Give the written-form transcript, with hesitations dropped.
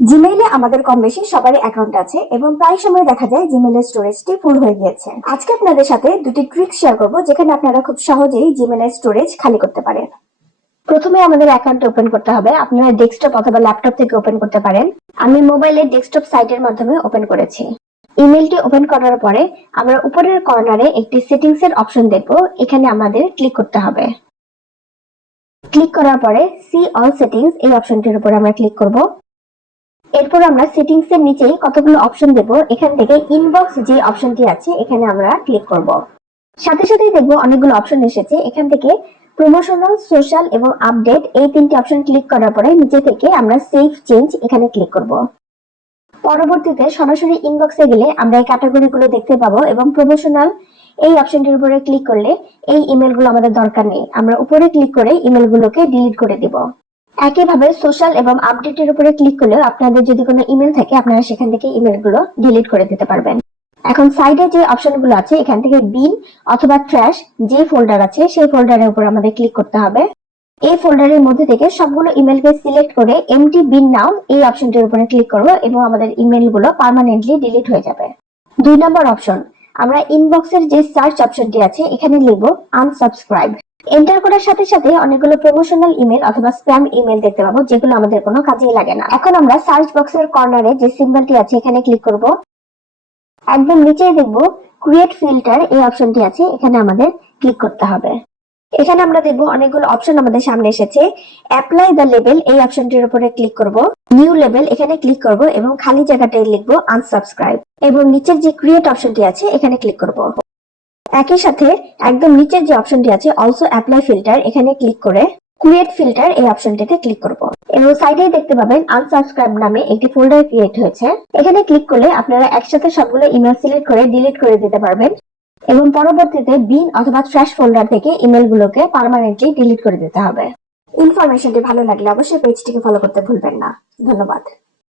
জিমেইলে আমাদের কম বেশি সবারই অ্যাকাউন্ট আছে এবং প্রায় সময় দেখা যায় জিমেইলের স্টোরেজটি ফুল হয়ে গিয়েছে। আজকে আপনাদের সাথে দুটি ট্রিক শেয়ার করব যেখানে আপনারা খুব সহজেই জিমেইলের স্টোরেজ খালি করতে পারেন। প্রথমে আমাদের অ্যাকাউন্ট ওপেন করতে হবে। আপনারা ডেস্কটপ অথবা ল্যাপটপ থেকে ওপেন করতে পারেন। আমি মোবাইলের ডেস্কটপ সাইটের মাধ্যমে ওপেন করেছি। ইমেলটি ওপেন করার পরে আমরা উপরের কর্নারে একটি সেটিংস এর অপশন দেখব। এখানে আমাদের ক্লিক করতে হবে। ক্লিক করার পরে সি অল সেটিংস এই অপশনটির উপর আমরা ক্লিক করব। এরপর আমরা সেটিংস এর নিচেই কতগুলো অপশন দেব। এখান থেকে ইনবক্স যে অপশনটি আছে এখানে আমরা ক্লিক করব। সাথে সাথেই দেখব অনেকগুলো অপশন এসেছে। এখান থেকে প্রমোশনাল, সোশ্যাল এবং আপডেট এই তিনটি অপশন ক্লিক করার পরে নিচে থেকে আমরা সেভ চেঞ্জ এখানে ক্লিক করব। পরবর্তীতে সরাসরি ইনবক্সে গেলে আমরা এই ক্যাটাগরিগুলো দেখতে পাবো এবং প্রমোশনাল এই অপশনটির উপরে ক্লিক করলে এই ইমেলগুলো আমাদের দরকার নেই। আমরা উপরে ক্লিক করে ইমেলগুলোকে ডিলিট করে দিব। একইভাবে সোশ্যাল এবং আপডেটের উপরে ক্লিক করলেও আপনাদের যদি কোনো ইমেল থাকে আপনারা সেখান থেকে ইমেলগুলো ডিলিট করে দিতে পারবেন। এখন সাইডে যে অপশনগুলো আছে এখান থেকে বিন অথবা ট্র্যাশ যে ফোল্ডার আছে সেই ফোল্ডারের উপর আমাদের ক্লিক করতে হবে। এই ফোল্ডারের মধ্যে থেকে সবগুলো ইমেলকে সিলেক্ট করে এমটি বিন নাও এই অপশনটির উপরে ক্লিক করব এবং আমাদের ইমেলগুলো পার্মানেন্টলি ডিলিট হয়ে যাবে। 2 নম্বর অপশন, আমরা ইনবক্সের যে সার্চ অপশনটি আছে এখানে লিখব আনসাবস্ক্রাইব। এন্টার করার সাথে সাথে অনেকগুলো প্রমোশনাল ইমেল অথবা স্প্যাম ইমেল দেখতে পাবো যেগুলো আমাদের কোনো কাজেই লাগে না। এখন আমরা সার্চ বক্সের কর্নারে যে সিম্বলটি আছে এখানে ক্লিক করব। একদম নিচেই দেখব ক্রিয়েট ফিল্টার এই অপশনটি আছে এখানে আমাদের ক্লিক করতে হবে। এখানে আমরা দেখব অনেকগুলো অপশন আমাদের সামনে এসেছে। অ্যাপ্লাই দ্য লেবেল এই অপশনটির উপরে ক্লিক করব। নিউ লেবেল এখানে ক্লিক করব এবং খালি জায়গাটায় লিখব আনসাবস্ক্রাইব এবং নিচের যে ক্রিয়েট অপশনটি আছে এখানে ক্লিক করব। একই সাথে একদম নিচের যে অপশনটি আছে অলসো অ্যাপ্লাই ফিল্টার এখানে ক্লিক করে ক্রিয়েট ফিল্টার এই অপশনটিতে ক্লিক করব এবং সাইডে দেখতে পাবেন আনসাবস্ক্রাইব নামে একটি ফোল্ডার ক্রিয়েট হয়েছে। এখানে ক্লিক করলে আপনারা একসাথে সবগুলো ইমেল সিলেক্ট করে ডিলিট করে দিতে পারবেন এবং পরবর্তীতে বিন অথবা ট্র্যাশ ফোল্ডার থেকে ইমেলগুলোকে পার্মানেন্টলি ডিলিট করে দিতে হবে। ইনফরমেশনটি ভালো লাগলে অবশ্যই পেজটিকে ফলো করতে ভুলবেন না। ধন্যবাদ।